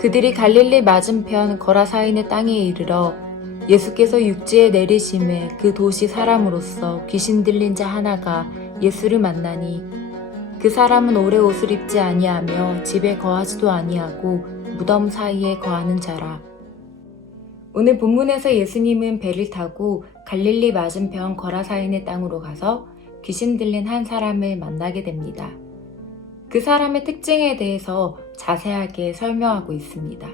그들이 갈릴리 맞은편 거라사인의 땅에 이르러 예수께서 육지에 내리심에 그 도시 사람으로서 귀신 들린 자 하나가 예수를 만나니 그 사람은 오래 옷을 입지 아니하며 집에 거하지도 아니하고 무덤 사이에 거하는 자라. 오늘 본문에서 예수님은 배를 타고 갈릴리 맞은편 거라사인의 땅으로 가서 귀신 들린 한 사람을 만나게 됩니다. 그 사람의 특징에 대해서 자세하게 설명하고 있습니다.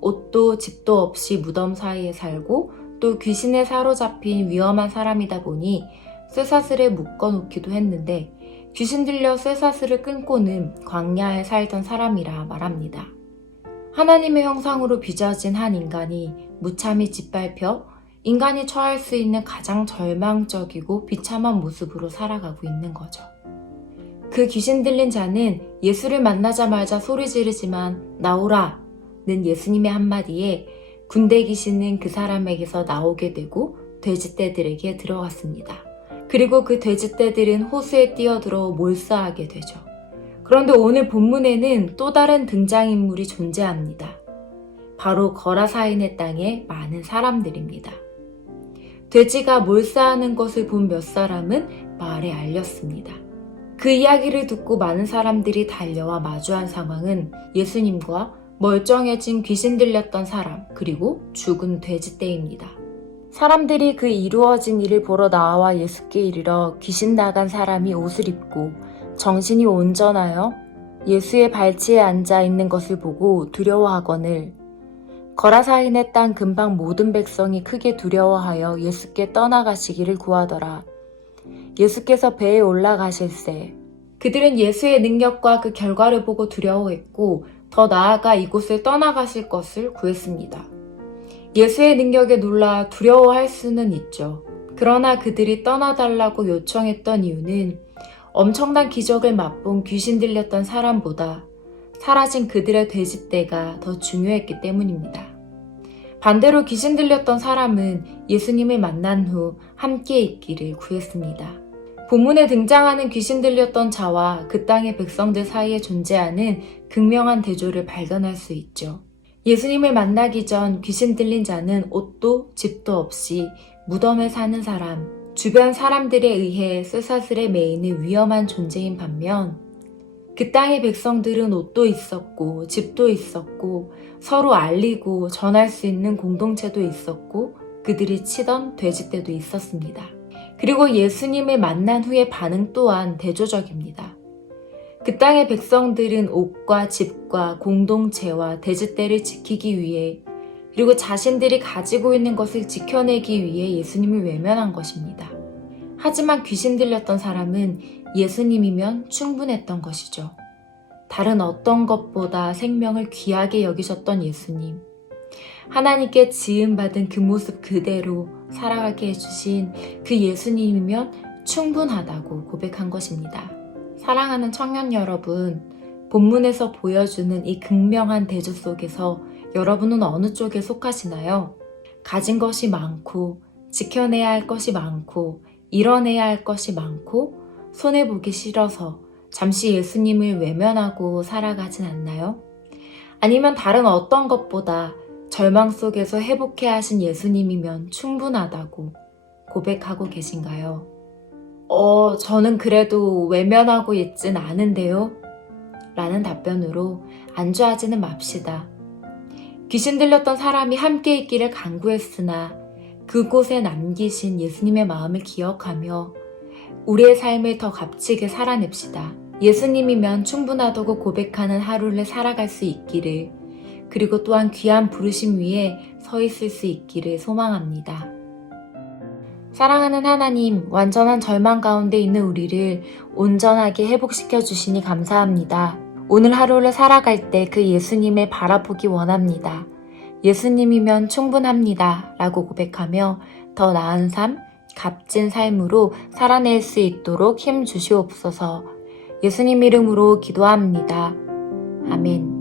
옷도 집도 없이 무덤 사이에 살고 또 귀신에 사로잡힌 위험한 사람이다 보니 쇠사슬에 묶어놓기도 했는데 귀신 들려 쇠사슬을 끊고는 광야에 살던 사람이라 말합니다. 하나님의 형상으로 빚어진 한 인간이 무참히 짓밟혀 인간이 처할 수 있는 가장 절망적이고 비참한 모습으로 살아가고 있는 거죠. 그 귀신 들린 자는 예수를 만나자마자 소리 지르지만 나오라 는 예수님의 한마디에 군대 귀신은 그 사람에게서 나오게 되고 돼지떼들에게 들어갔습니다. 그리고 그 돼지떼들은 호수에 뛰어들어 몰사하게 되죠. 그런데 오늘 본문에는 또 다른 등장인물이 존재합니다. 바로 거라사인의 땅에 많은 사람들입니다. 돼지가 몰사하는 것을 본 몇 사람은 말에 알렸습니다. 그 이야기를 듣고 많은 사람들이 달려와 마주한 상황은 예수님과 멀쩡해진 귀신 들렸던 사람 그리고 죽은 돼지떼입니다. 사람들이 그 이루어진 일을 보러 나와 예수께 이르러 귀신 나간 사람이 옷을 입고 정신이 온전하여 예수의 발치에 앉아 있는 것을 보고 두려워하거늘 거라사인의 땅 근방 모든 백성이 크게 두려워하여 예수께 떠나가시기를 구하더라. 예수께서 배에 올라가실새 그들은 예수의 능력과 그 결과를 보고 두려워했고 더 나아가 이곳을 떠나가실 것을 구했습니다. 예수의 능력에 놀라 두려워할 수는 있죠. 그러나 그들이 떠나달라고 요청했던 이유는 엄청난 기적을 맛본 귀신 들렸던 사람보다 사라진 그들의 돼지떼가 더 중요했기 때문입니다. 반대로 귀신 들렸던 사람은 예수님을 만난 후 함께 있기를 구했습니다. 본문에 등장하는 귀신 들렸던 자와 그 땅의 백성들 사이에 존재하는 극명한 대조를 발견할 수 있죠. 예수님을 만나기 전 귀신 들린 자는 옷도 집도 없이 무덤에 사는 사람, 주변 사람들에 의해 쇠사슬에 매이는 위험한 존재인 반면 그 땅의 백성들은 옷도 있었고 집도 있었고 서로 알리고 전할 수 있는 공동체도 있었고 그들이 치던 돼지떼도 있었습니다. 그리고 예수님을 만난 후의 반응 또한 대조적입니다. 그 땅의 백성들은 옷과 집과 공동체와 돼지떼를 지키기 위해 그리고 자신들이 가지고 있는 것을 지켜내기 위해 예수님을 외면한 것입니다. 하지만 귀신 들렸던 사람은 예수님이면 충분했던 것이죠. 다른 어떤 것보다 생명을 귀하게 여기셨던 예수님. 하나님께 지음받은 그 모습 그대로 살아가게 해주신 그 예수님이면 충분하다고 고백한 것입니다. 사랑하는 청년 여러분, 본문에서 보여주는 이 극명한 대조 속에서 여러분은 어느 쪽에 속하시나요? 가진 것이 많고 지켜내야 할 것이 많고 이뤄내야 할 것이 많고 손해보기 싫어서 잠시 예수님을 외면하고 살아가진 않나요? 아니면 다른 어떤 것보다 절망 속에서 회복해 하신 예수님이면 충분하다고 고백하고 계신가요? 저는 그래도 외면하고 있진 않은데요? 라는 답변으로 안주하지는 맙시다. 귀신 들렸던 사람이 함께 있기를 간구했으나 그곳에 남기신 예수님의 마음을 기억하며 우리의 삶을 더 값지게 살아냅시다. 예수님이면 충분하다고 고백하는 하루를 살아갈 수 있기를, 그리고 또한 귀한 부르심 위에 서 있을 수 있기를 소망합니다. 사랑하는 하나님, 완전한 절망 가운데 있는 우리를 온전하게 회복시켜 주시니 감사합니다. 오늘 하루를 살아갈 때 그 예수님을 바라보기 원합니다. 예수님이면 충분합니다. 라고 고백하며 더 나은 삶, 값진 삶으로 살아낼 수 있도록 힘 주시옵소서. 예수님 이름으로 기도합니다. 아멘.